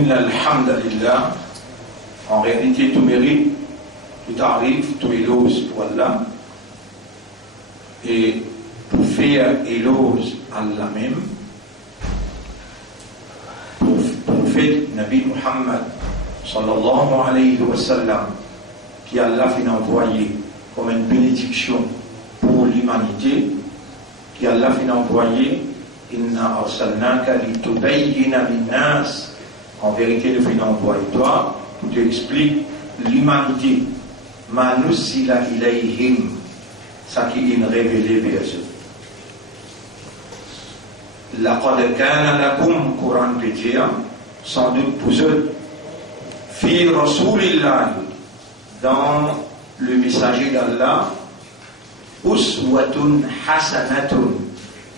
Inna alhamdulillah, en réalité tout mérite, tout arrive, tout éloge pour Allah. Et pour faire éloge à Allah même, pour faire Nabi Muhammad sallallahu alayhi wa sallam, qui Allah fait envoyer comme une bénédiction pour l'humanité, qui Allah fait envoyer Inna arsalnaka litubayyina linnas. En vérité, le fait envoyer toi pour t'expliquer l'humanité. Ma nusila ilayhim, ça qui est révélé vers eux. Laqad kana lakum, Coran peut dire, sans doute pour eux, fi rasulillah, dans le messager d'Allah, uswatun hasanatun,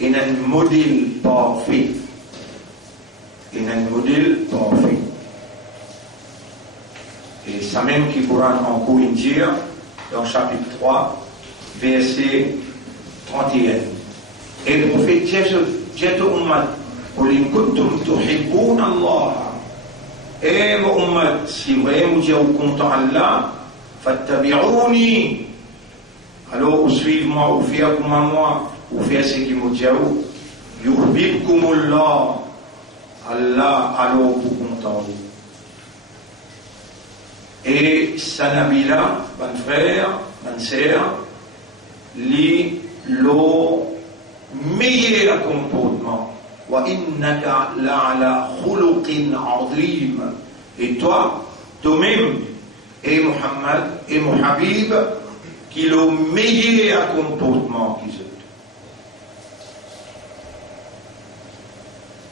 et un modèle parfait. Et un modèle parfait. Et ça même qui pourra encore dire dans chapitre 3, verset 31. Et le prophète dit au Ummah, قُلْ إِن كُنتُمْ تُحِبُّونَ اللَّهَ. Et mon Ummah, si vraiment vous êtes content Allah, فَاتَّبِعُونِي. Alors, suivez-moi, ou faites comme moi, ou faites ce qui me dit, يُحْبِبْكُمُ اللَّهُ. Allah, alors vous content. Et sa nabila, mon frère, mon sœur, li le meilleur comportement. Wa innaka la'ala khuluqin 'azim. Et toi, toi-même, et Muhammad, et mon Habib, qui le meilleur comportement qu'ils ont.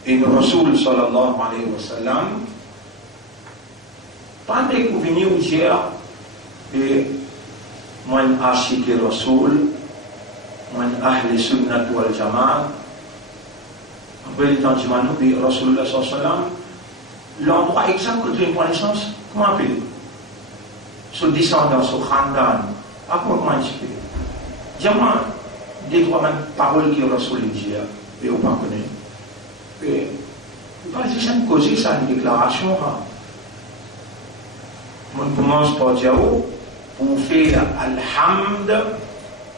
Et le Rasul sallallahu alayhi wa sallam, pendant que vous venez vous dire, et moi, Ashik et Rasul, moi, Ahl Sunnat wal Jamaat, après le temps du Manou, et Rasulullah sallallahu alayhi wa sallam, l'endroit exact de la connaissance, comment appeler? Son descendant, son khandan, à quoi comment expliquer? Dis-moi, des trois paroles que Rasul dit, et vous ne connaissez pas. Parce que c'est une cause, c'est une déclaration. On commence par dire pour faire Alhamd,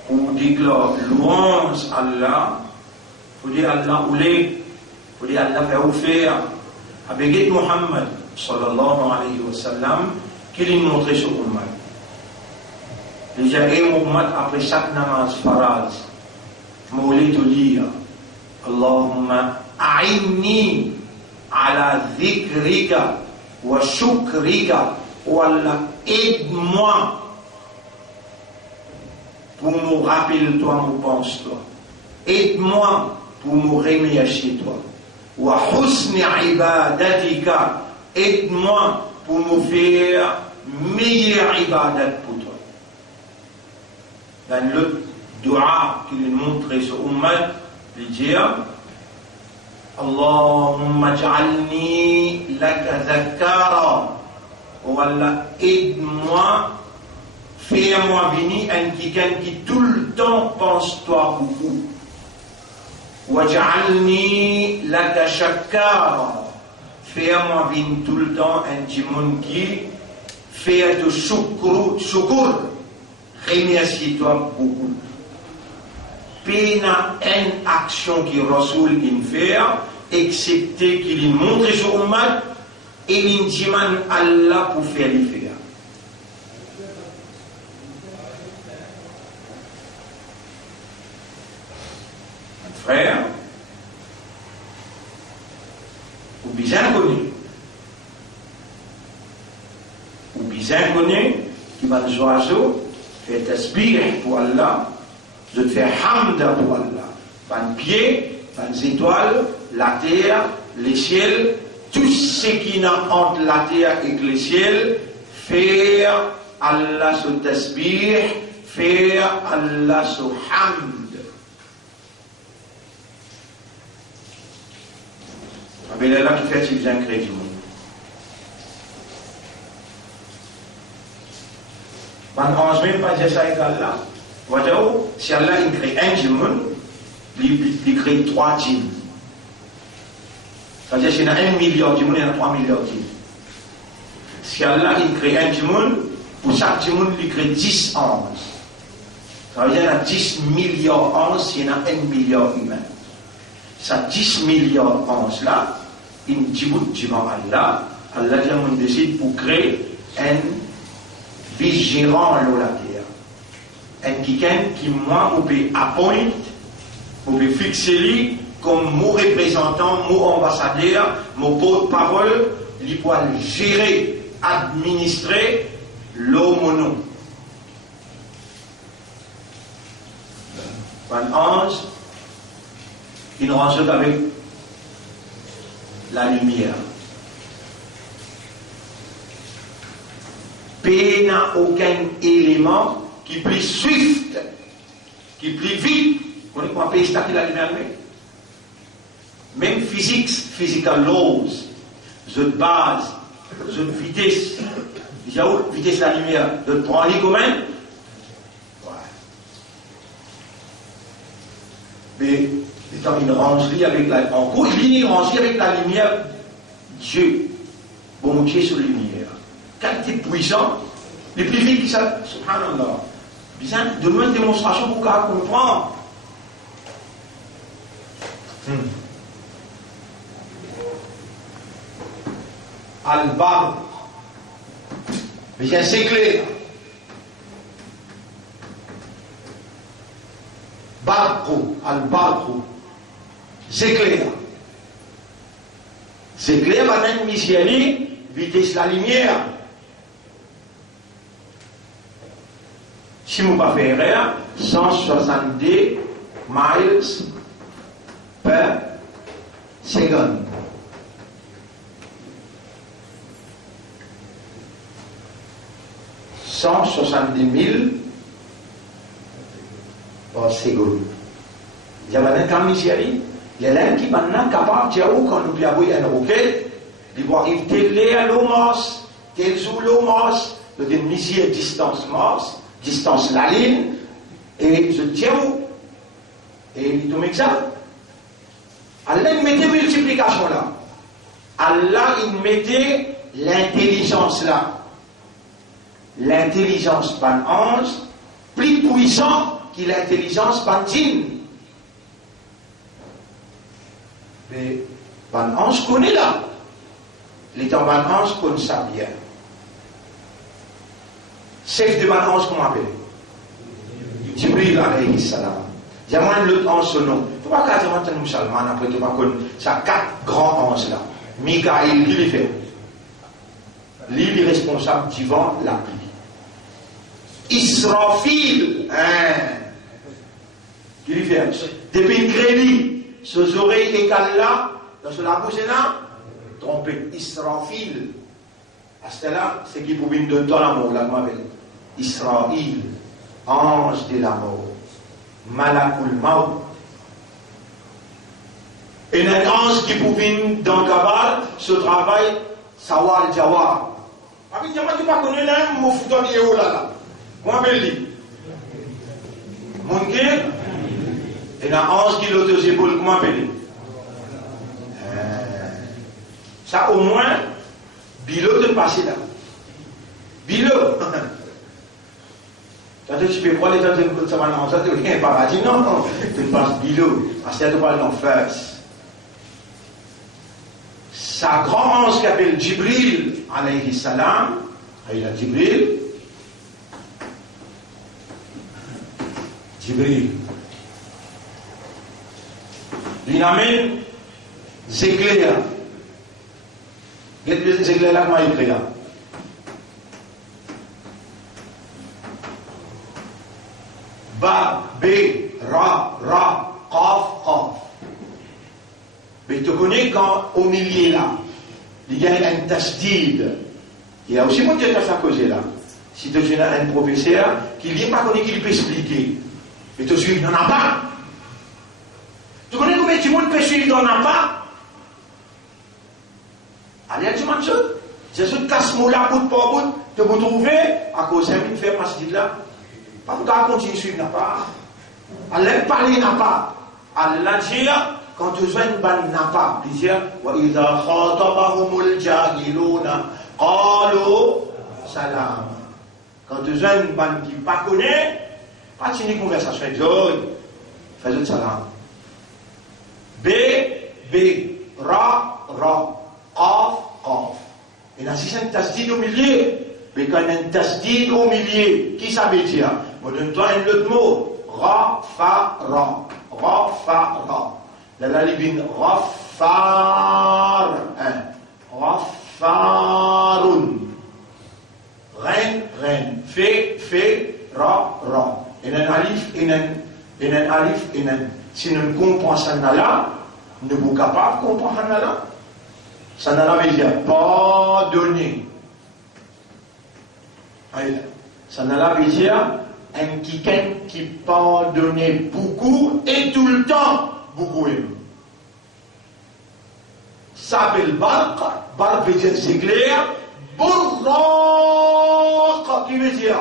pour déclarer louange à Allah, pour dire Allah oulé, pour dire Allah faire avec Muhammad sallallahu alayhi wa sallam, qui lui montrait sur Ummah. Déjà, Muhammad après chaque namaz faraz, Moulé de lire Allahumma a'inni ala dhikrika wa shukrika, ou Allah aide-moi pour me rappeler toi, me pense toi, aide-moi pour me remercier toi, wa husni ibadatika, aide-moi pour me faire meilleure ibadat pour toi. Dans le dua qu'il montre sur Ummah, il dit Allahumma ja'alni laka zakara, ou Allah aide-moi, fais-moi venir un quelqu'un qui tout le temps pense toi beaucoup. Wa ja'alni laka shakara, fais-moi venir tout le temps un petit monde qui fait de shukr, remercie-toi beaucoup. Pena une action qui Rasul in faire, excepté qu'il montre sur Ummah, et il dit Allah pour faire les faire. Frère, ou bien connu, qui va nous oiseaux, faire tasbih pour Allah, de faire hamd pour Allah. Van pied, van étoiles, la terre, les ciels, tout ce qui n'a entre la terre et le ciel, faire Allah ce tasbih, faire Allah ce hamd. Mais là qui fait, il vient créer du monde. Van range même pas dire ça avec Allah. Waouh, si Allah il crée un djinn, il crée trois djinns. C'est-à-dire qu'il y a 1 milliard du monde, il y en a 3 milliards du monde. Si Allah il crée un du monde, pour chaque du monde, il crée 10 anges. Ça veut dire qu'il y a 10 milliards d'anges, s'il y en a 1 milliard humain. Ça 10 milliards d'anges là, il dit devant Allah, Allah décide pour créer un vice-gérant à la terre. Un quelqu'un qui, moi, on peut appointer, on peut fixer lui comme mon représentant, mon ambassadeur, mon porte-parole, il peut gérer, administrer l'homme. Un ange, il ne range qu'avec la lumière. P n'a aucun élément qui plus swift, qui plus vite. Vous connaissez comment P est la lumière? Même physical laws, de base, de vitesse, déjà où vitesse de la lumière, de prendre quand même. Mais étant une rangerie avec la. En gros, il y a une rangerie avec la lumière. Dieu, bon Dieu sur la lumière. Qualité puissante, les plus vite qui ça, subhanallah. Bien, donne-moi une démonstration pour qu'on comprenne. Al-Barq. Bien, c'est clair. Barqu, Al-Barqu. C'est clair. C'est clair, maintenant, Micheli, vitesse la lumière. Si vous ne pas faire erreur, 162 miles per seconde. « 170 000 par seconde. Il y a maintenant Micheli. Il y a l'un qui maintenant capable de dire quand nous avons un roquet, il va arriver à l'Omos, quel jour l'Omos, le demi-siècle distance Mars, distance la ligne, et je tiens où? Et il tombe exact. Allah il mettait multiplication là. Allah il mettait l'intelligence là. L'intelligence par ange, plus puissant que l'intelligence par djinn. Mais Ban Ange connaît là. Les temps Ban Ange connaît ça bien. Chef de Ban Ange, comment appelle? Jibril alayhi salam. Il y a moins l'autre ange son nom. Il ne faut pas qu'à dire un musulman, après tu vas connaître. Ça 4 grands anges là. Mikaïl, qui les fait? Lui, il est responsable du vent, la pluie. Israfil, qui lui fait? Depuis le crédit. Ses oreilles égales là, dans la bouche là, trompé. Israfil. À ce là, c'est qui pouvait donner dans l'amour, là, comment appelle? Israël, ange de la mort. Malakul Maut. Et un ange qui pouvait dans le cabal, ce travail, Sawal Jawar. Ah, mais tu n'as pas connu là, mon fouton de là là. Comment appelle-t-il? Mon guerre. Et un ange qui l'autre aux épaules, comment appelle-t-il? Ça au moins, Bilo de passer là. Bilo. Quand tu peux prendre les gens de ça va dans ça, tu viens paradis. Non, non. Tu passes Bilo. Parce que tu vas dans face. Sa grand ange qui appelle Jibril, alayhi salam, il a Jibril. Jibril. Il amène des éclairs. Qu'est-ce que les éclairs là, comment il éclaire? Ba, B, Ra, Qaf, Qaf. Mais tu connais quand au milieu là, il y a un tasdid. Il y a aussi mon Dieu qui a causé là. Si tu as un professeur qui ne pas connu qui peut expliquer, et tu suis, il n'en a pas. Tu connais combien de monde peut suivre, il n'en a pas. Allez, tu m'as dit, c'est ce casse-mot là, bout pour bout, tu peux trouver à cause de une faire masjid là. Pas pour qu'on continue de suivre, n'a pas. Allah parler n'a pas. Allah dit, quand tu joues une bande n'a pas, il dit, wa idha khatabahumul jahiluna qalu salam. Quand tu joues une bande qui ne connaît pas, pas une conversation, fais-le salam. B, ra, qaf, qaf. Et là, si c'est un tasdid au milieu, mais quand il y a un tasdid au milieu, qui ça veut dire? Je donne-toi un autre mot. Ra, fa, ra. Là, il vient rafar. Rafarun. Ren. Fe, ra. Et un alif, si nous ne comprenons ça là, nous ne sommes pas capables de comprendre ça là. Ça veut dire pardonner. Ça veut dire quelqu'un qui pardonne beaucoup et tout le temps beaucoup. Ça s'appelle Barq. Barq veut dire c'est clair. Burraq qui veut dire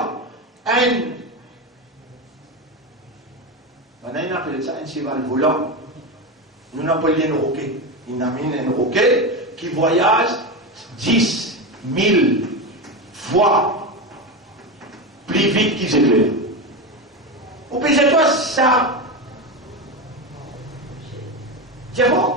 on appelle ça un cheval volant. Nous appelons un roquet. Il a mis un roquet qui voyage 10 000 fois plus vite qu'il s'éclaire. Vous pensez toi ça? C'est bon.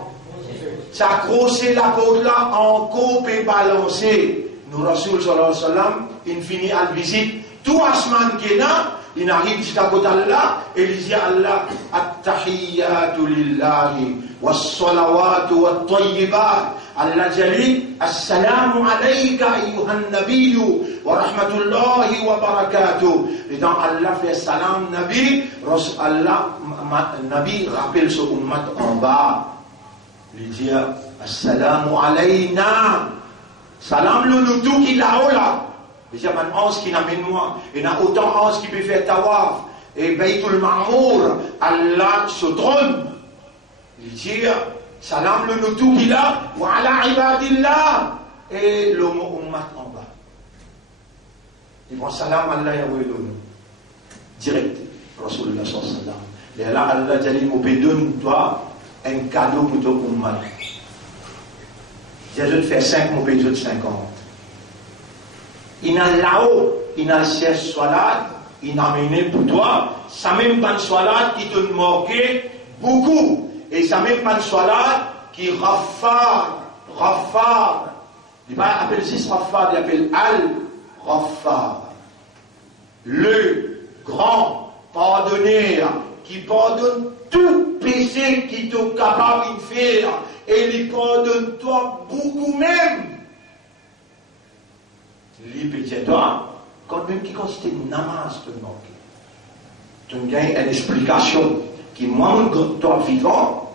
Ça crossé la côte là, encore et balancé. Nous, Rasoul sallallahu alayhi wa sallam, il finit à visite. Tout Asman qui est là, il arrive jusqu'à côté d'Allah et il dit à Allah, At-tahiyyatu lillahi, was-salawatu wat-tayyibat. Allah Jali, Assalamu alayka ayyuhan nabiyyu wa rahmatullahi wa barakatuh. Et dans Allah fait salam Nabi, Allah, Nabi rappelle ce ummat en bas. Il dit Assalamu alayna. Salam le nous tout qui là-haut là. Il y a un ange qui n'amène moi. Il y a autant d'anges qui peut faire tawaf. Et Baytul Ma'mour, Allah se trône. Il dit salam le nous tout qui là. Wa ala ibadillah. Et le mot ummat en bas. Ils vont salam Allah ya waydoun. Direct. Rasulullah sallallahu alayhi wa sallam. Et là, Allah Jali Moubedun, toi, un cadeau pour ton ummat. Je vais te faire 5, mon pays de 50. Il a là-haut, il a le siège soilade, il a amené pour toi, ça même pas de soilade qui te manquait beaucoup. Et ça même pas de soilade qui raffare. Il va appeler 6 raffar, il appelle Al-Raffar. Le grand pardonneur qui pardonne tout péché qui t'est capable de faire. Et il pardonne toi beaucoup même. Il peut dire toi, quand même qui consiste une namaz te manque. Tu gagnes une explication qui moi, toi vivant,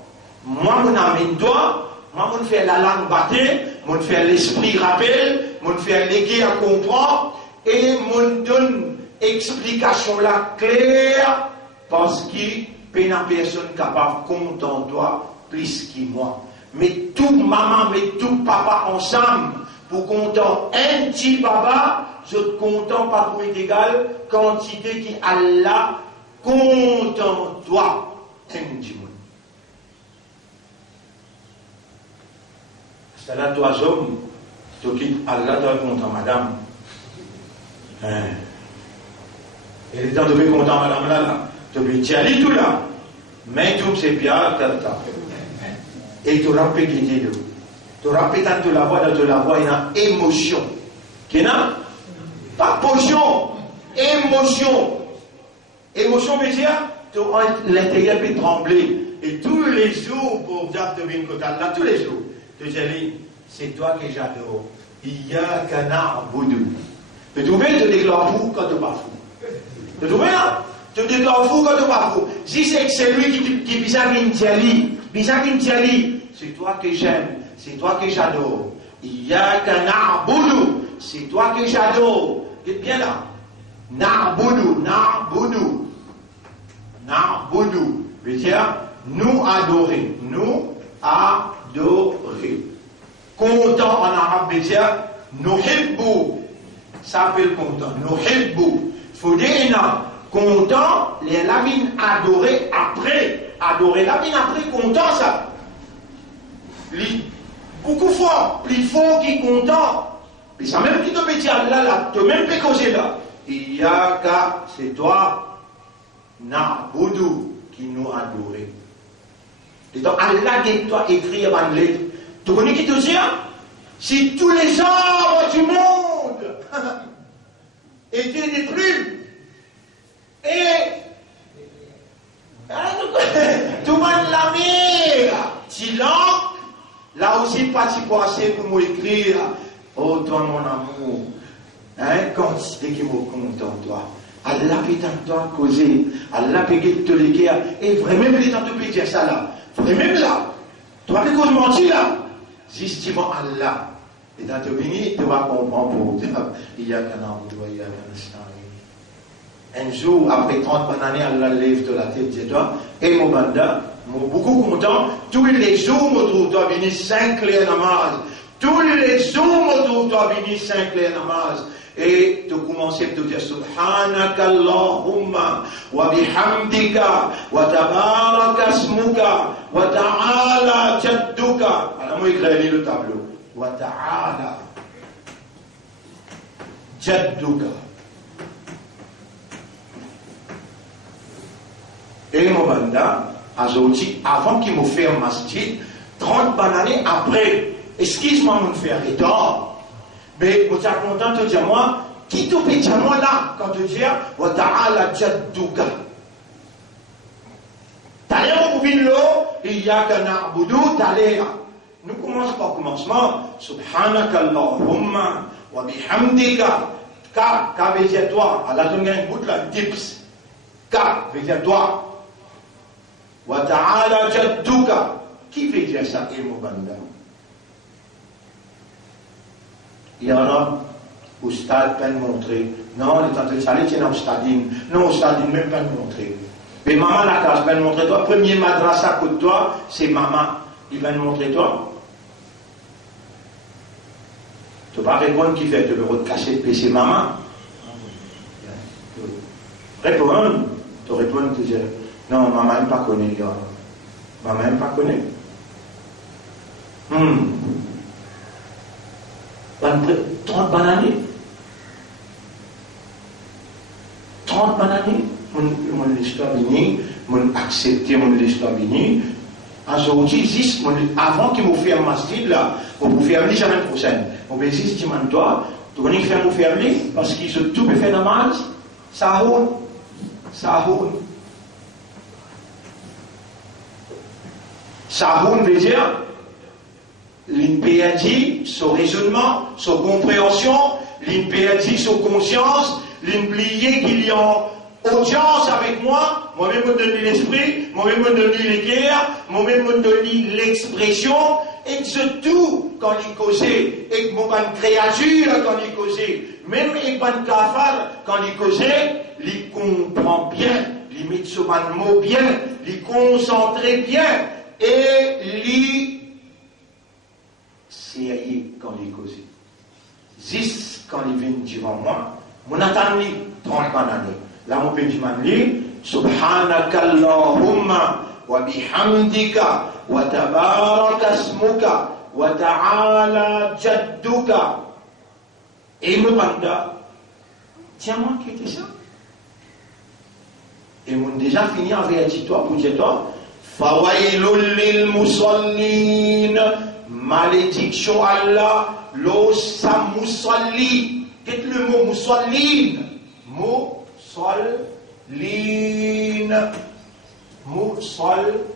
moi, mon amène toi, moi, mon fait la langue battée, mon fait l'esprit rappel, mon fait l'éguer à comprendre, et mon donne explication là claire, parce qu'il n'y a pas personne capable de compter en toi plus que moi. Mais tout maman, mais tout papa ensemble, pour compter un petit papa, je te content par pour égal quantité qui Allah compte en toi. Un petit monde. C'est là, toi, hommes, tu quittes Allah, tu es content, madame. Et les temps de me content, madame, là, tu peux dire, allez tout là. Mais tout, c'est bien, et tu rappelles qu'il dit, tu rappelles tant de la voix, il y a une émotion. Qu'il y a pas potion, émotion. Émotion veut dire, l'intérieur peut trembler. Et tous les jours, pour Jacques de Binkotal, là, tous les jours, tu dis, c'est toi que j'adore. Il y a canard boudou. Tu trouves, tu déclares fou quand tu n'es pas fou. Tu trouves là? Tu déclares fou quand tu n'es pas fou. Si c'est lui qui bizarre c'est toi que j'aime, c'est toi que j'adore. Il y a canard boudou, c'est toi que j'adore. Dites bien là. Na'boudou. Veut dire nous adorer. Content en arabe veut dire nuhibbu. Ça s'appelle content. Nuhibbu. Faut dire content, les lamines adorer après. Adorer lamine après content ça. beaucoup fort, plus fort qui est content. Mais ça même qui te peut dire là, tu même peux causer là. Il y a qu'à, c'est toi, Na'budu, qui nous adore. Et donc Allah dit toi écrire une lettre. Tu connais qui te dit? Si tous les arbres du monde étaient détruits, et tout le monde la mer, si là aussi pas si passé pour m'écrire, oh toi mon amour, quand c'est qui me content toi, Allah peut t'entendre causer, Allah peut te léguer, et vraiment il t'entend te dire ça là, vraiment là, toi qui causes mentir là, justement Allah. Et dans te béni, tu vas comprendre pour il y a qu'un an, il y a qu'un instant. Un jour, après 30 années, Allah lève de la tête de toi, et mon banda, mon beaucoup content, tous les jours, mon tour, toi, béni 5 clés namaz. Tous les jours, mon tour, toi, béni 5 clés namaz. Et tu commences à te dire Subhanaka Allahumma wa bihamdika wa tabaraka asmuka wa ta'ala jadduka. Alors, moi, écrire le tableau. Wa ta'ala jadduka. Et mon banda, avant qu'il me fasse masjid, 30 années après, excuse-moi mon frère, et tort. Mais vous êtes content de dire moi, qui te peut dire moi là, quand tu dis, wa ta'ala jadduka. T'allez au bout de l'eau, il y a qu'un na'budu, t'allez. Nous commençons par commencement. Subhanaka Allahumma wa bihamdika. Ka veut dire toi. Allah donne un bout de la dips. Ka veut dire toi. Wa ta'ala jadduka. Qui veut dire ça, Mubanda? Il y en a, au stade, peine montrer. Non, les tentes de salut, c'est dans le stadine. Non, au stadine, même peine montrer. Mais maman, la case, peine montrer toi. Premier madrasa à côté de toi, c'est maman. Il va nous montrer toi. Tu ne peux pas répondre qui fait de casser le PC maman. Répondre. Tu réponds, tu dis, non, maman n'aime pas connaître. Maman n'aime pas connaître. 30 bananes. 30 bananes. Mon histoire bénie, mon accepter mon histoire bénie. Aujourd'hui, avant qu'il me fasse un masjid là, pour vous faire la semaine prochaine, on va dire, dis-moi, tu connais faire me faire parce qu'ils sont tout fait namaz, ça roule. Ça roule. Ça roule veut dire, l'imperdi, son raisonnement, son compréhension, l'imperdi, son conscience, l'oublier qu'il y a audience avec moi, moi-même me donner l'esprit, moi-même me donner les guerres, moi-même me donner l'expression, et surtout, quand il causait, et que mon créature, quand il causait, même et mon kafar, quand il causait, il comprend bien, il met ce mot bien, il concentre bien, et il sérieux quand il causait. Juste quand il vient devant moi, mon attendre 30 années. Là, mon petit manli, Subhanaka Allahumma wa bihamdika wa tabaraka asmuka wa ta'ala jadduka. Et me banda, tiens-moi qui était ça. Et mon déjà fini avec toi pour dire toi, fawailul lil musallin, malédiction Allah, lo sa musalli. Qu'est-ce le mot musallin? Musallina.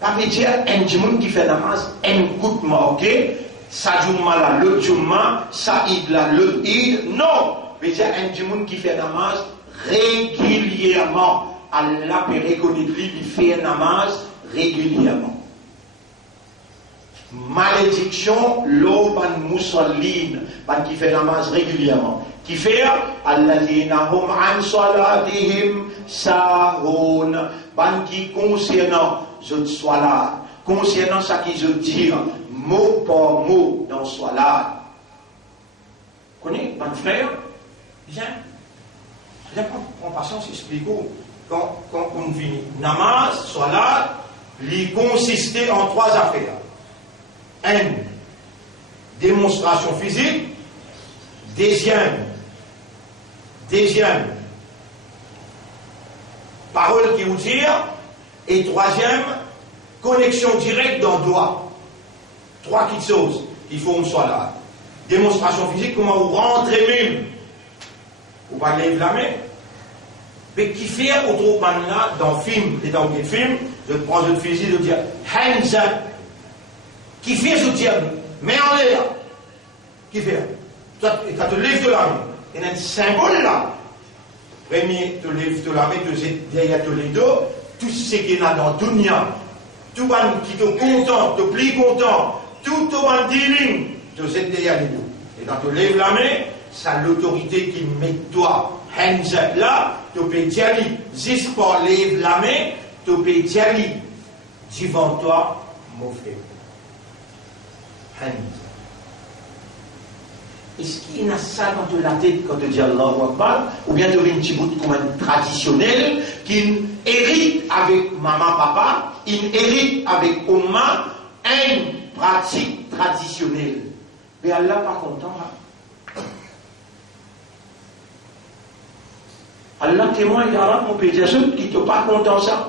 Ça veut dire un djimoun qui fait namaz, un coup de ok? Ça jumma là, l'autre jumma, ça id là, l'autre id. Non! Ça veut dire un djimoun qui fait namaz régulièrement. Allah peut reconnaître lui, il fait namaz régulièrement. Malédiction, l'eau ban musallin, ban qui fait namaz régulièrement. Qui fait alladhina hum an salatihim sahun, ban qui concernant je salat, concernant ce qu'ils ont dit mot par mot dans salat. Connais, ban frère, viens, prends patience, explique-vous. Quand on vit namaz, salat, il consistait en 3 affaires. 1. Démonstration physique. Deuxième, parole qui vous tire. Et 3e, connexion directe dans le doigt. 3 petites choses qu'il faut qu'on soit là. Démonstration physique, comment vous rentrez même. Vous parlez de la main. Mais qui fait autrement là, dans le film, et dans le film, je prends une physique, je dis hands up. Qui fait, je dis, mais en l'air. Qui fait? Quand tu lèves de la main, il y a un symbole là. Premier, tu lèves de la main, derrière tous les deux, tout ce qu'il y a dans le dunya, tout le monde qui te content, te plie content, tout le monde dealing, tu es derrière les deux. Et quand tu lèves la main, c'est l'autorité qui met toi, hands up là, tu peux dire, juste pour lever la main, tu peux dire, devant toi, mon frère. Hands. Est-ce qu'il y a ça dans la tête quand tu dis Allahu Akbar, ou bien tu as une petite bout comme un traditionnel qui hérite avec maman, papa, il hérite avec Ouma, une pratique traditionnelle. Mais Allah pas content. Allah témoin, il y a mon pédiatre qui ne pas content ça.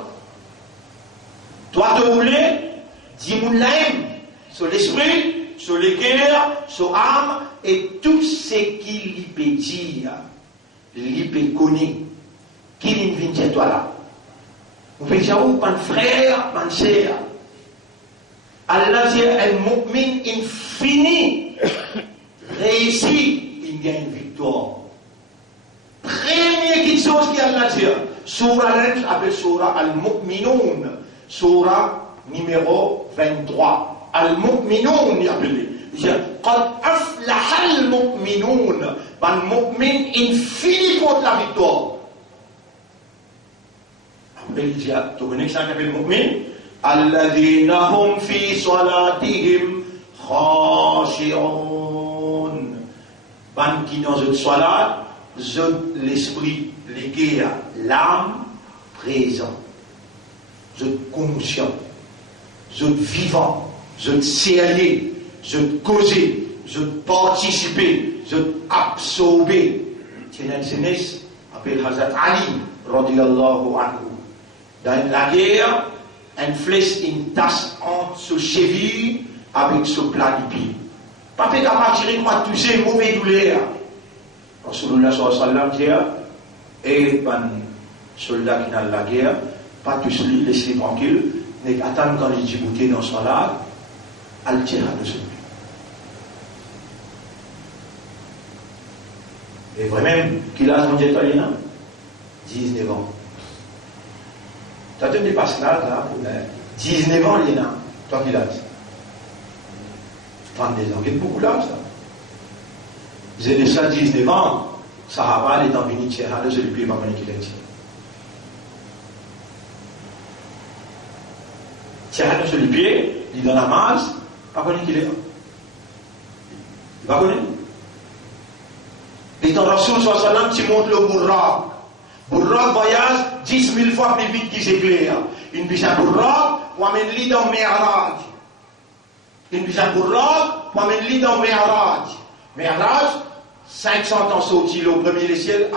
Toi, tu voulais, dis-moi l'aime sur l'esprit, sur le cœur, sur l'âme, et tout ce qu'il lui peut dire, lui peut connaître, qu'il vient chez toi là. Vous pouvez dire, oh, mon frère, mon sœur. Allah dit, un mu'min infini, réussit, il gagne victoire. Première chose qu'Allah dit, Surah appelle Surah Al-Mu'minoun, Surah numéro 23. Al-Mu'minoun, il appelle. قد أفلح المؤمنون. Un mu'min infini contre la victoire. Après, il dit, tu connais ça qu'appelle mu'min? الذين هم في صلاتهم خاشعون. Ban qui dans une salat, l'esprit, les cœurs, l'âme présent, conscient, vivant, sérieux. Je causer, je participer, je absorber. C'est une jeunesse appelée Hazrat Ali, radiyallahu anhu. Dans la guerre, une flèche, une tasse entre ses chevilles avec ce plat du pied. Pas fait qu'à partir de moi, tous ces mauvais douleurs. Rasulullah sallallahu alayhi wa sallam dit, et un soldat qui est dans la guerre, pas tous les laisser tranquille, mais attendre quand les Djiboutis dans son art, al tira de celui. Et vraiment, qu'il a son italien, 19 ans. Tu as te dépasses là, 19 ans, il y en a. Toi qui l'as. 32 ans, c'est beaucoup là, ça. J'ai déjà 19 ans, ça va pas aller dans une tierra, je ne lui pas connaître qu'il est ici. Tierra sur le pied, il est dans la masse, pas connaître qu'il est là. Il va connaître. Et dans Rasoul sallam, tu montes le Bourrak. Bourrak voyage 10 000 fois plus vite qu'il s'éclaire. Une bicha Bourrak, on amène lui dans Mi'raj. Une bicha Bourrak, on amène lui dans Mi'raj. Mi'raj, 500 ans sorti le premier ciel,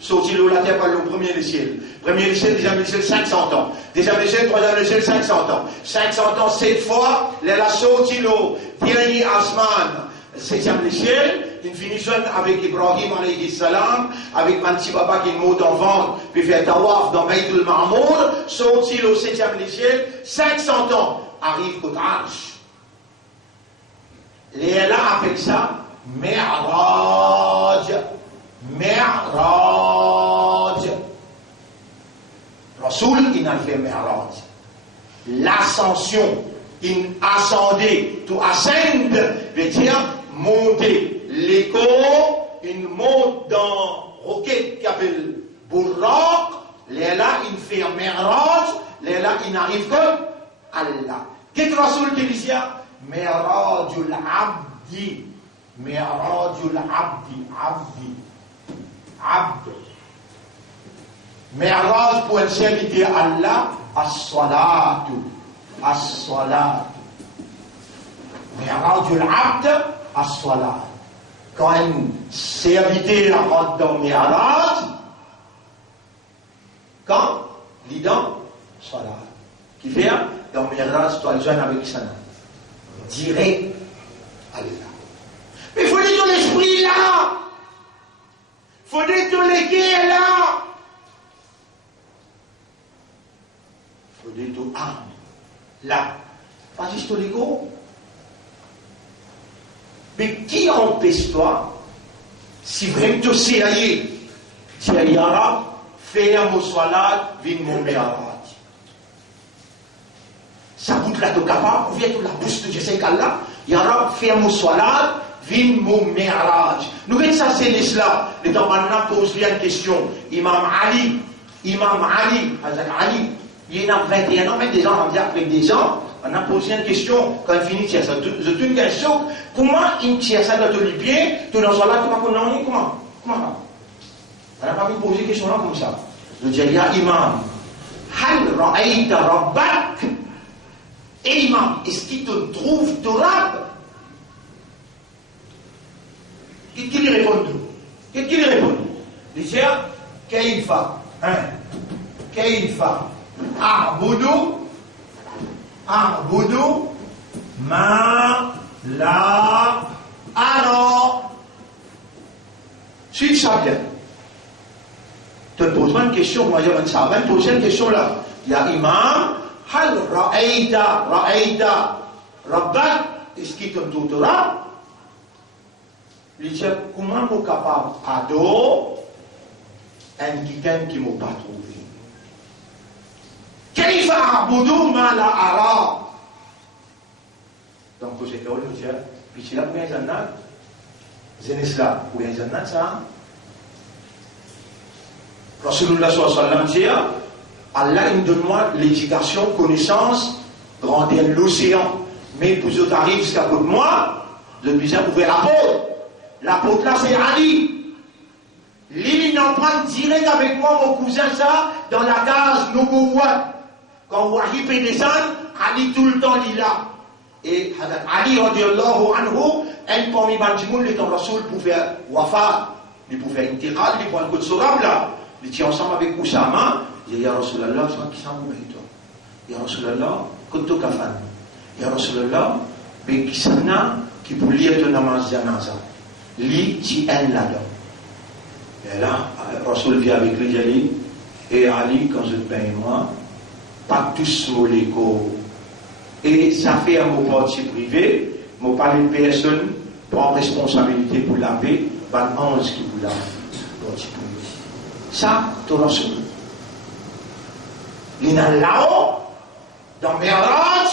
sorti la terre par le premier ciel. Premier ciel, deuxième ciel, 500 ans. Deuxième ciel, troisième ciel, 500 ans. 500 ans, 7 fois, elle a sorti le dernier Asman. 7e ciel, une finition avec Ibrahim alayhi salam, avec Manti Baba qui est mot en vente, puis fait tawaf dans Baytul Ma'mour, sorti le 7e ciel, 500 ans, arrive au Arsh. Les là appellent ça Mi'raj. Mi'raj. Rasoul, il a fait Mi'raj. L'ascension, in ascendé, to ascend, veut dire monter. L'écho, il monte dans roquette qui s'appelle Bourrak, là, il fait un Mi'raj, là, il n'arrive que Allah. Qu'est-ce que Rasoul dit ici? Mi'rajul abdi. Mi'rajul abdi. Abd. Mi'raj pour un serviteur Allah, as-salatu. as-salat. Mi'rajul abd as-salat. Quand un serviteur rentre dans Mi'raj, quand il dans salat. Qui fait dans Mi'raj, toi le jeune avec ça. Direct à Allah. Mais il faut dire ton esprit là. Il faut dire ton légué là. Il faut dire ton âme là. Pas juste ton ego. Mais qui empêche toi, si vraiment tu sais aller, tu es arabe, fais un mot salat, viens mon Mi'raj. Ça coûte la capable, ou vient tout la bouche de Jésus qu'Allah, Yarab fait un mot salat, vin mon Mi'raj. Nous venons ça, c'est l'islam. Les temps maintenant posent une question. Imam Ali, Hazak Ali, il y a 21 ans, même des gens, on dit avec des gens, on a posé une question, quand il finit, c'est une question, comment il tient ça dans tous les pieds, tout dans salat, comment? On n'a pas pu poser une question là comme ça. Je dis, il y a Imam, Hal ra'ayta rabbak? Et Imam, est-ce qu'il te trouve Torab? Qu'est-ce qu'il répond? Il dit, Kaifa, A'budu, ma la ara. Suive ça bien. Tu te poses une question, moi je ne sais pas, tu poses une question là. Il y a Imam, Hal ra'ayta rabbak, est-ce qu'il te trouve Torab? Il dit, comment vous capable d'ado un quelqu'un qui ne m'a pas trouvé? Kaifa a'budu ma la ara? Donc, c'est que je dis, puis c'est là pour un jannat. C'est là pour un jannat, ça. Rasulullah sallallahu alayhi wa sallam dit, Allah il donne-moi l'éducation, connaissance, grandir l'océan. Mais pour que tu arrives jusqu'à côté de moi, le plus simple, ouvrir la porte. La porte là, c'est Ali. Lui, il en prend direct avec moi, mon cousin, ça, dans la case Nougouat. Quand Wahi peut descendre, Ali tout le temps, il est là. Et Ali, radiallahu anhu, un parmi Bandimoun, les temps Rasoul, pour faire Wafat, il pour faire Intiqal, il pour un coup de Sorab là. Il était ensemble avec Oussama. Il dit, Ya Rasulallah, qui s'en va avec toi? Ya Rasulallah, Koto Kafan. Ya Rasulallah, mais qui s'en a, qui pour lire ton namaz janaza. Lui, tu es là-dedans. Et là, Rasoul vient avec lui, il dit, et Ali, quand je te paye moi, pas tous mon léco. Et ça fait un mot parti privé, mot pas une personne prend responsabilité pour laver, pas un ange qui vous lave. Parti privé. Ça, tu Rasoul. Il y a là-haut, dans Mi'raj,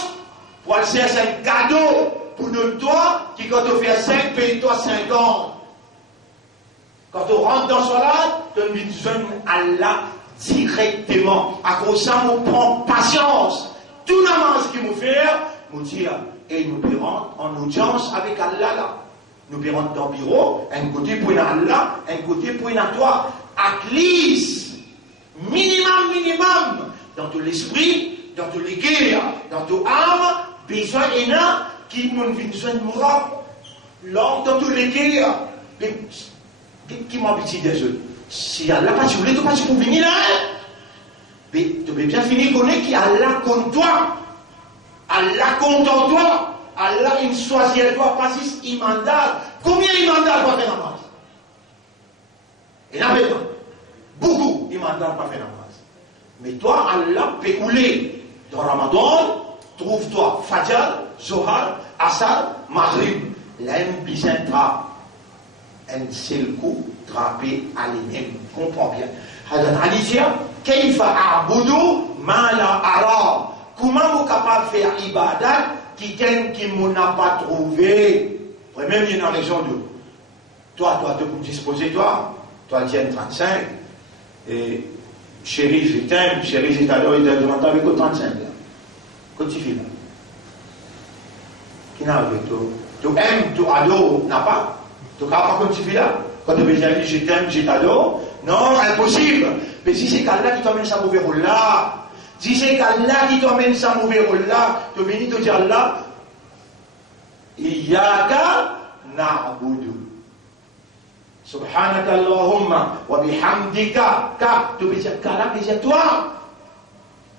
pour aller chercher un cadeau pour toi, qui quand tu fais 5, paye-toi 50. Quand tu rentres dans ce salat, tu as besoin d'Allah directement. À cause de ça, on prend patience. Tout le monde qui nous fait, nous dit, et nous rentrons en audience avec Allah là. Nous rentrons dans le bureau, un côté pour Allah, un côté pour toi. At least, minimum, dans tout l'esprit, dans tout les guerres, dans tout âme, besoin énorme qui m'ont besoin de mourir. L'homme dans tous les guerres, qui m'habite des eux. Si Allah pas voulu, tu pas pour venir là. Mais tu peux bien finir connaître qu'Allah compte toi. Allah compte en toi. Allah il choisit toi, pas si il mandat. Combien il mandat pour faire la masse? Et là maintenant, beaucoup il mandat pour faire la masse. Mais toi, Allah peut couler dans Ramadan, trouve-toi Fajr, Zohar, Asar, Maghrib. L'imbicentra, un seul coup, drapé à lui-même. Comprends bien. Hazrat Ali dit, Kaifa a'budu ma la ara. Comment vous capable de faire ibadat qui ne m'a pas trouvé? Même il y a une raison de. Toi, tu peux disposer, toi, tiens 35. Et chérie, je t'aime, chérie, je t'adore, il demande avec 35. Qu'est-ce que tu fais là? Qui n'a avec toi? Tu aimes, tu adores, n'a pas? Tu n'as pas comme tu fais là? Quand tu veux dire, je t'aime, je t'adore? Non, impossible. Mais si c'est qu'Allah qui t'emmène ça mauvais rôle là, Disais qu'Allah qui t'emmène ça mauvais rôle là, tu viens te dire Allah, Iyaka na'budu. Subhanaka Allahumma wa bihamdika. Car tu veux dire qu'Allah, c'est toi.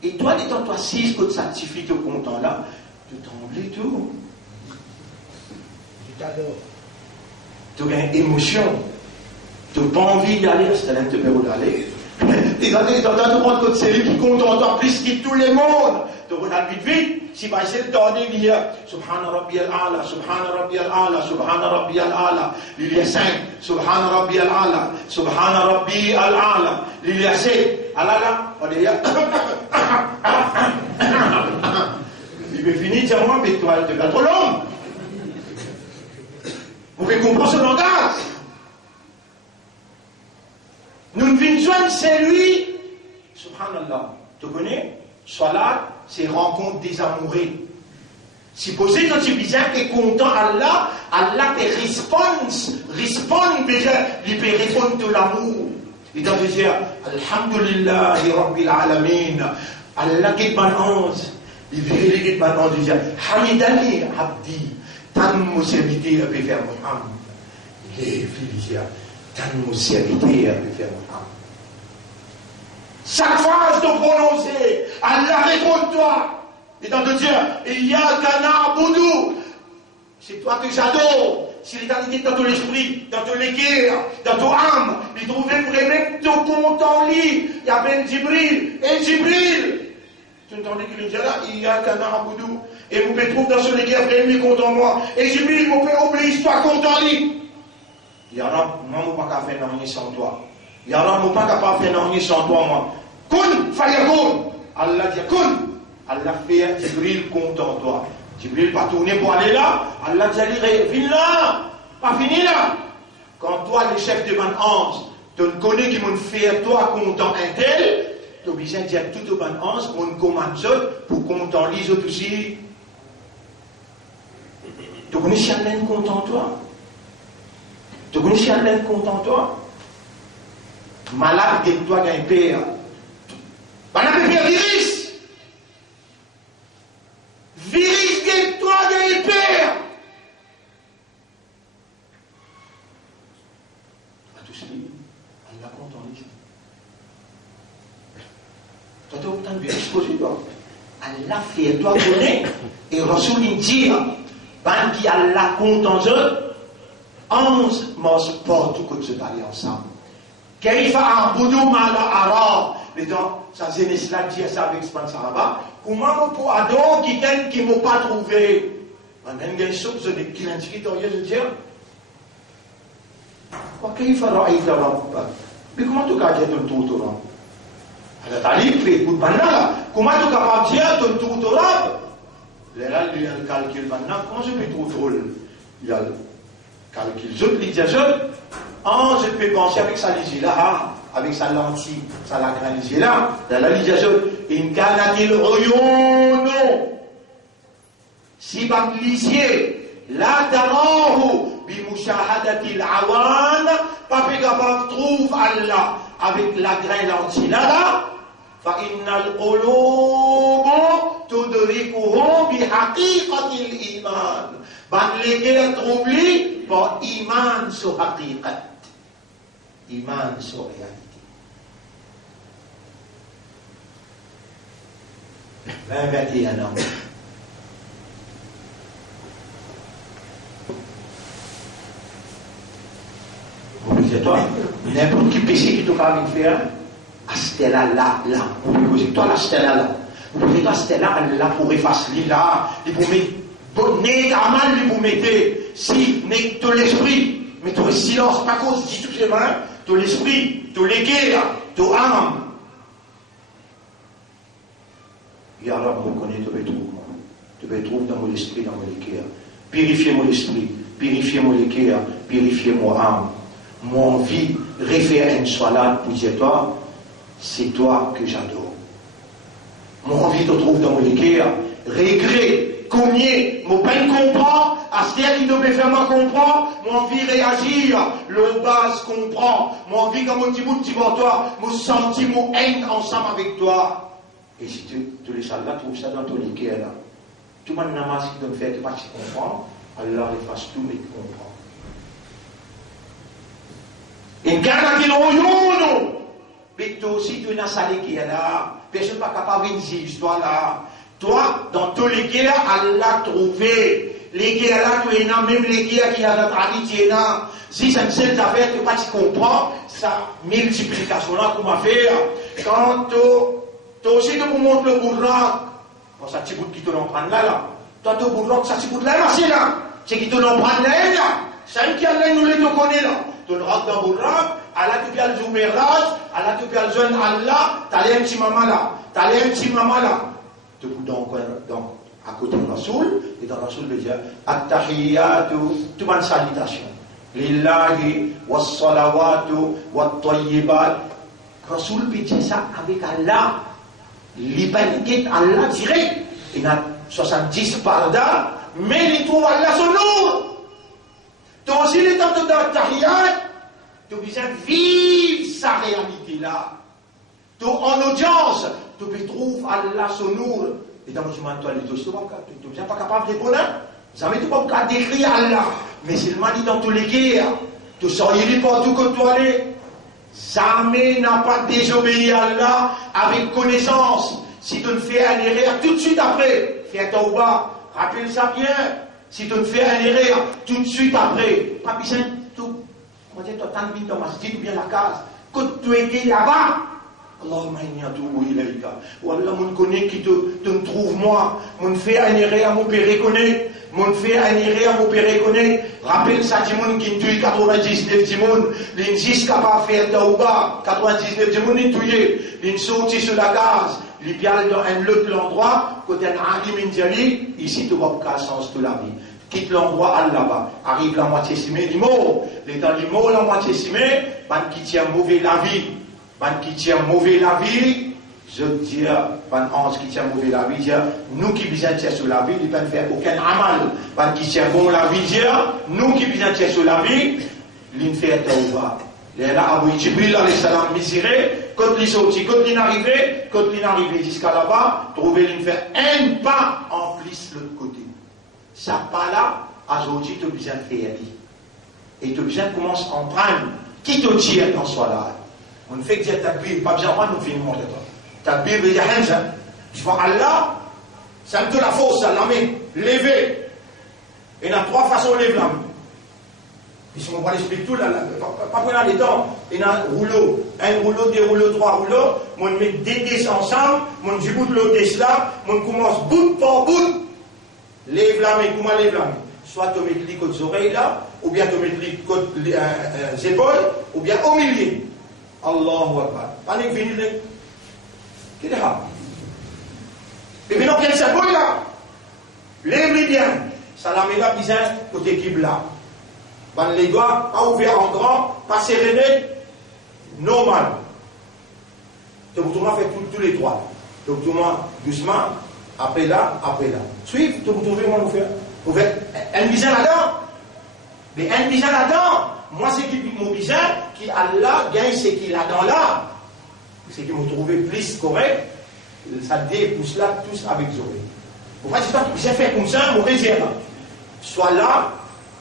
Et toi, étant toi 6 que tu sanctifies ton content là, tu trembles tout. Tu t'adores. Tu as une émotion. Tu n'as pas envie d'y aller, c'est là que tu peux aller. Et dans le monde de celui qui compte en plus que tout le monde. Tu vas vite. Si par exemple, tu as dit, Subhana Rabbi al-Ala, Subhana Rabbi al-Ala, Subhana Rabbi al-Ala, il y a 5, Subhana Rabbi al-Ala, Subhana Rabbi al-Ala, il y a 7. Allah là, on est là. Il veut finir, tiens-moi, mais tu vas trop long. Vous pouvez comprendre ce langage. Nous ne venons joindre, c'est lui. Subhanallah. Tu connais? Salat, c'est rencontre des amoureux. Si posé quand tu dis que tu es content Allah, Allah te répond déjà, il peut répondre de l'amour. Il doit dire, Alhamdulillah, Rabbil Alamin, Allah qui est banange. Il veut dire, banange, il dit, Hamidani, Abdi, tant de serviteur peut faire Muhammad. Les filles, tant de serviteur peut faire Muhammad. Chaque phrase de prononcer, Allah répond-toi. Et dans te dire, Iyaka na'budu, c'est toi que j'adore. Si l'éternité dans ton esprit, dans ton cœur, dans ton âme, il trouve vraiment ton compte en lit. Il y a Ben Jibril, et Jibril. Tu entendais qu'il dit là, Iyaka na'budu. Et vous me trouvez dans ce cœur vraiment content en moi. Et Jibril, vous pouvez oublier, toi compte en lit. Ya Rab, moi, je ne peux pas faire rien sans toi. Ya Rab, je ne peux pas faire rien sans toi, moi. Kun, fayakun. Allah dit kun. Allah fait Jibril compte en toi. Jibril pas tourner pour aller là. Allah dit viens là. Pas fini là. Quand toi, le chef de mon ange, tu connais qui m'ont fait toi content un tel, tu es obligé de dire tout au bon ange, mon commande pour content les autres aussi. Tu connais si Allah est content toi? Tu connais si Allah est content toi? Malade de toi d'un père. On a pu faire virus. Virus de toi d'un père. À tout cela, on l'a content ici. Toi, tu as autant de virus que toi. Allah fait toi connaître. Et Rasoul dit, ben qui Allah content eux, 11 morts portent tout que se parler ensemble. Kaifa a'budu ma la ara. Mais donc, ça jeunesse là dit ça avec Span Saraba. Comment on peut adorer quelqu'un qui ne m'a pas trouvé? On a une chose de qui l'indique dans le dire. Kaifa ra'ayta rabbak. Mais comment tu as dit ton tout au rab? Alors, t'as dit, fait coup de banana. Comment tu es capable de dire ton tout au rab? Là, il y a le calcul banana. Comment je peux trouver drôle? Il y a le calcul. Je peux dire je peux penser avec sa lisier là, avec sa lentille, sa grande lisier là, dans la liaison, in kanatil royono. Si par lisier, la tarahu, bi mushahadatil awan, pas capable trouve Allah avec la graine lentille là, fa innal qulub tudrikuhu bi haqiqatil iman. Ban lesquels troublés par iman sur haqiqat. Iman sur réalité. 21 ans. Vous pouvez dire, toi, n'importe qui péché qui te fait faire, à Stella là. Vous pouvez dire, toi, la Stella là. Vous pouvez dire, toi, Stella là pour effacer là, il vous met, n'est à mal, il vous mettez, si, n'est de l'esprit, mais tout le silence, pas cause, dit tout ces mains, tout l'esprit, tout l'équerre, tout âme. Ya Rab, me connaît, tu me trouves, moi. Tu me trouves dans mon esprit, dans mon équerre. Purifiez mon esprit, purifiez mon équerre, purifiez mon âme. Mon envie, réfère une salade pour dire toi, c'est toi que j'adore. Mon envie te trouve dans mon équerre, regret, combien, mon peine comprend, à ce qui devait faire moi comprendre, mon envie réagir, le base comprend, mon envie comme un petit bout de toi, mon senti, mon haine ensemble avec toi. Et si tous les soldats trouvent ça dans ton liquide là, tout le monde n'a pas ce qu'il doit faire, tu ne comprends, Allah efface tout et tu comprends. Et quand il y a mais toi aussi tu n'as ça liquide là, personne n'est pas capable de dire l'histoire là. Toi, dans tous les guerres, Allah a trouvé. Les guerres là, tu es là, même les guerres qui a dans ta vie, tu es là. Si c'est une seule affaire, tu pas comprends, ça multiplication là qu'on va faire. Quand tu aussi tu montres le bourreau, bon, ça petit bout qui te l'emprunte là. Toi, tu bourreau, ça petit bout là, c'est là. C'est qui te l'emprunte là. C'est qui Allah nous les connaît là. Tu le rentres dans le bourreau, Allah tu peux le zoomer là, Allah tu peux le joindre Allah, tu as un petit maman là, tu as un petit maman là. Donc, à côté de Rasoul, et dans Rasoul veut dire At-Tahiyyatu, toute bonne salutation. Lillahi, was-salawatu, wat-tayyibat. Rasoul peut dire ça avec Allah. L'ibaniquet Allah direct. Il y a 70 pardas, mais il trouve Allah son nom. Donc, aussi, les temps de Tahiyyat, tu as besoin de vivre sa réalité là. Tu en audience. Tu trouves Allah son nom. Et dans le chemin de toi, tu n'es pas capable de répondre. Vous n'avez pas capable d'écrire Allah. Mais c'est le mal dit dans tous les guerres. Tu sors il partout que tu allais. Jamais n'a pas désobéi à Allah avec connaissance. Si tu ne fais un erreur tout de suite après, fais un tauba. Rappelle ça bien. Si tu ne fais un erreur tout de suite après, pas besoin de tout. On va dire, tu as vite dans ma masjid ou bien la case. Quand tu étais là-bas, Allahumma inni atubu ilayka. Ou Allah, mon connaît qui te trouve moi. Mon fait un erreur, mon père connaît. Mon fait un erreur, mon père connaît. Rappelle ça, Timon qui tue 99 Timon. L'in 6 capable de faire tauba. 99 Timon, l'in tué. L'in sorti sur la case. L'in piale dans un autre endroit. Côté un alim indiali. Ici, tu vas pas sens de la vie. Quitte l'endroit à là-bas. Arrive la moitié simée, l'immo. L'état l'immo, la moitié simée. Ban qui tient mauvais la vie. Ban qui tient mauvais la vie, je dis, ban ange qui tient mauvais la vie, nous qui besoin de sur la vie, il ne peut faire aucun amal. Ban qui tient bon la vie, nous qui besoin de sur la vie, il ne fait tauba. Et là, Abou Jibril, alayhi salam, miséré, quand il sorti, quand il arrivé jusqu'à là-bas, trouver il fait un pas en plus de l'autre côté. Ça pas là, aujourd'hui, tu as besoin de faire. Et tu as besoin de commencer à en prendre. Qui te tire dans ce là? On fait que dire takbir, pas besoin de nous faire une montre. Takbir veut dire Hamza. Tu vois Allah, ça me donne la force, la main, lever. Il y a 3 façons de lever la main. Ils sont pas l'expliquer tout là, pas prendre les temps. Il y a un rouleau, 2 rouleaux, 3 rouleaux. On met des dés ensemble, on dit bout de l'autre dés là, on commence bout par bout. Lève la main, comment lève la main? Soit tu mets les côtes oreilles là, ou bien tu mets les côtes épaules, ou bien au milieu. Allahu Akbar. Panik vini le. Qu'est-ce que c'est? Et puis, quel symbole là? Lève-les bien. Salam là, disant, côté Qibla. Les doigts, pas ouverts en grand, pas serrés, normal. Donc, tout le monde fait tous les 3. Donc, tout le monde, doucement, après là. Suivez, vous trouvez comment vous faire? Vous faites un bizarre là-dedans. Mais un bizarre là-dedans. Moi, c'est qui mon bizarre, qui Allah gagne ce qu'il a dans là. C'est qui me trouvé plus correct, ça dépousse là, tous avec Zoé. Vous voyez, c'est pas que j'ai fait comme ça, mon réserve. Soit là,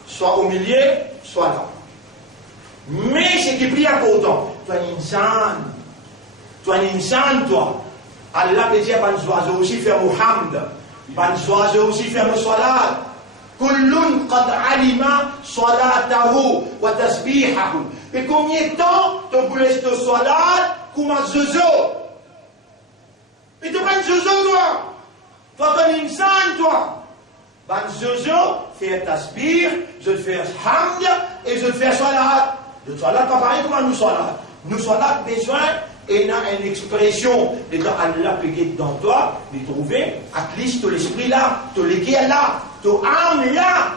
soit au milieu, soit là. Mais ce qui est plus important, toi, un insan, toi. Allah peut dire, ban oiseaux aussi faire Muhammad, ban oiseaux aussi faire le salat. Kullun qad alima salatahu wa tasbihahu. Et combien de temps tu voulais te salat comme un zozo? Mais tu prends un zozo, toi. Toi, tu es un insan, toi. Ban zozo, faire tasbih, je fais hamd et je fais salat. Le salat, pas pareil comme nous salat. Nous salat, besoin, et il a une expression. Et quand Allah peut être dans toi, de trouver, at least, l'esprit là, l'équerre là. Tu âmes là.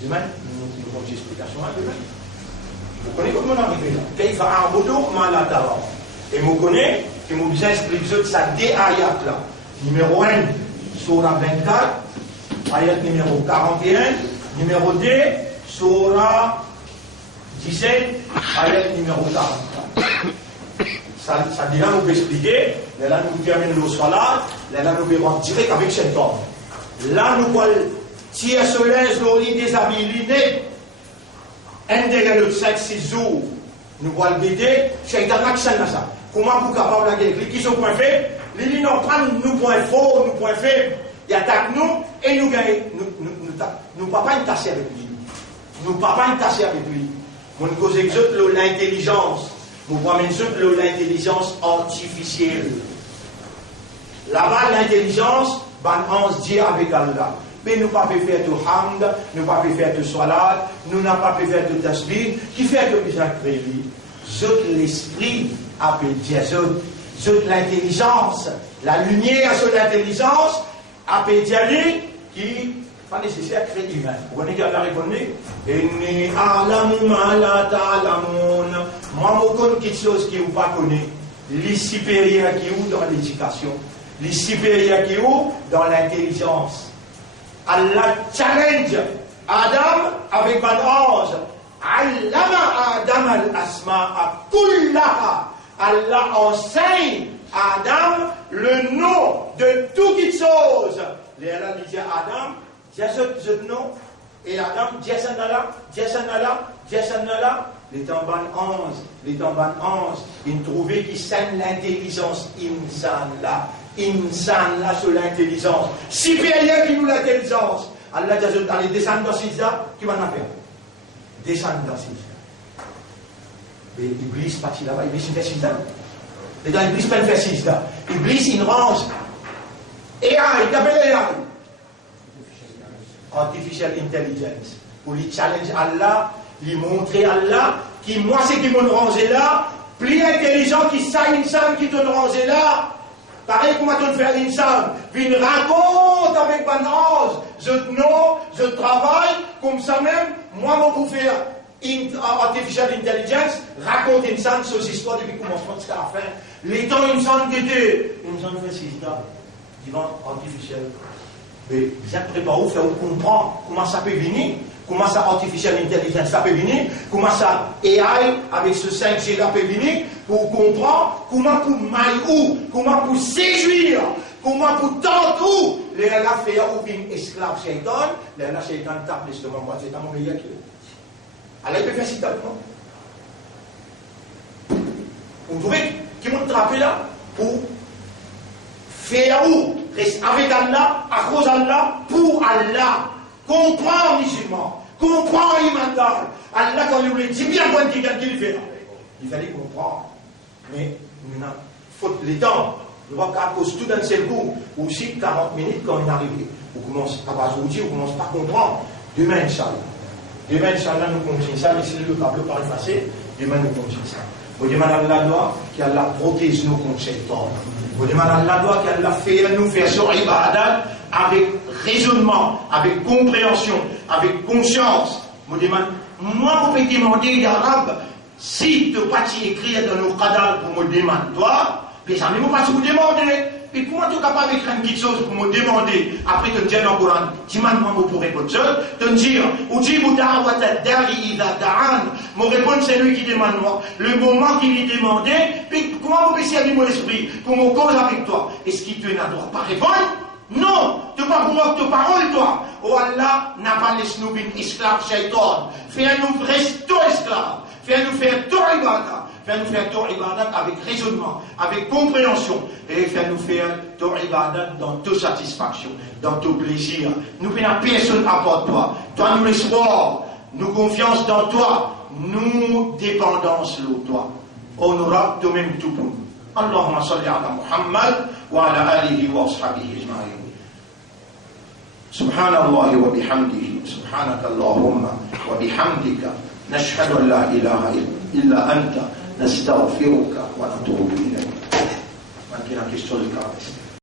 Demain, nous avons une explication demain. Vous connaissez comment on arrive là? Qu'il va un boudou, malatara. Et vous connaissez, que vous besoin d'expliquer ça des ayats là. Numéro 1, Surah 24, ayat numéro 41, numéro 2, Surah 17, ayat numéro 44. Ça dit là, nous peut expliquer, là, nous terminons le soir là, nous pouvons direct avec cet homme. Là, nous voyons, tirer ce linge, nous déshabiller, un derrière le 5-6 jours, nous voyons le bébé, c'est un accent dans ça. Comment vous capable de gagner? Qui sont point faibles? Les lignes en prennent, nous point faux, nous point faibles. Ils attaquent nous et nous gagnons. Nous ne pouvons pas nous tasser avec lui. Nous ne pouvons pas nous tasser avec lui. Nous cause l'intelligence. Nous voyons l'intelligence artificielle. Là-bas, l'intelligence, on se dit avec Allah. Mais nous ne pouvons pas faire tout hamd, nous ne pouvons pas faire tout salat, nous n'avons pas faire tout tasbih, qui fait que nous avons créé. Zut l'esprit, appelle Dieu, zut l'intelligence, la lumière sur l'intelligence, appelle Dieu, qui n'est pas nécessaire de créer humain. Vous connaissez la réponse? Inni a'lamu ma la ta'lamun. Moi, je connais quelque chose qui vous pas connaît. Les supérieurs qui sont dans l'éducation, les supérieurs qui sont dans l'intelligence. Allah challenge Adam avec un ange. Allama Adam al-asma'a kullaha. Allah enseigne à Adam le nom de toute chose. Et Allah dit à Adam, dis ce nom. Et Adam, dis ça là. Les tamban 11, ils trouvaient qu'ils saignent l'intelligence insan là sur l'intelligence. Supérieur qui nous l'intelligence. Allah dit dans les descendants dans Sida, qui va en faire? Descendre dans Sida. Mais Iblis parti là-bas, Iblis il fait Sida. Et dans Iblis pas fait Sida. Iblis il range. AI, il appelle AI. Artificial Intelligence. Pour lui challenge Allah, lui montrer Allah, qui moi c'est qui m'ont rangé là, plus intelligent qui ça insan qui t'ont rangé là. Pareil comment on fait l'insan, puis il raconte avec un ange, je travaille comme ça même, moi je peux faire artificial intelligence, raconte insan sur ces histoires depuis le commencement jusqu'à la fin. Les temps insan qui étaient, insan fait ces histoires, disant artificial. Mais vous êtes préparé faire comprendre comment ça peut venir, comment ça artificial intelligence ça peut venir, comment ça AI avec ce 5G là peut venir, pour comprendre comment pour mailler comment pour séduire, comment pour tenter les là faire ou bien esclave shaitan, les là shaitan tape l'estomac, moi c'est un meilleur que alors il peut faire citation. Vous trouvez qui m'ont trappé là pour faire où reste avec Allah, à cause d'Allah, pour Allah. Comprends musulman, comprends imantal. Allah quand il voulait dire bien quoi qu'il fait. Il fallait comprendre. Mais nous avons faute les temps. Nous voyons qu'à cause tout d'un seul coup, aussi 40 minutes quand on est arrivé. On commence à pas dire, on commence pas à comprendre. Demain, Inch'Allah, nous continuons ça. Mais si le tableau pas effacé, demain nous continuons ça. Vous demandez à Allah qu'Allah protège nous contre cette temps. Vous demandez à Allah qu'Allah fait nous faire sur ibadat avec raisonnement, avec compréhension, avec conscience. Vous demandez, moi, vous pouvez demander à l'arabe, si tu n'as pas écrire dans nos cadavres pour me demander, toi, mais ça ne peut pas vous demander. Mais comment tu es capable d'écrire une petite chose pour me demander, après tu me dis dans le Coran, dis-moi pour répondre seul, tu me dis, ou dis-moi, mon réponse c'est lui qui demande moi, le moment qu'il lui demandait, puis comment vous pouvez servir mon esprit pour me cause avec toi? Est-ce qu'il te n'a droit pas répondre? Non, tu ne peux pas pouvoir te parole toi. Oh Allah n'a pas laissé nous une esclave shaitan. Fais-nous rester esclaves. Fais-nous faire tout ibadat. Fais-nous faire tout ibadat avec raisonnement, avec compréhension. Et fais-nous faire tout ibadat dans toute satisfaction, dans tout plaisir. Nous n'avons personne à part toi. Toi nous l'espoir, nous confiance dans toi, nous dépendance de toi. Honorable toi-même tout pour nous. Allahumma salli ala Muhammad wa ala alihi wa ashabihi ajma'in. Subhanallah wa bihamdihi, subhanaka Allahumma wa bihamdika, nashhadu an la ilaha illa anta, nastaghfiruka wa natubu ilayk. Manche una question di caso.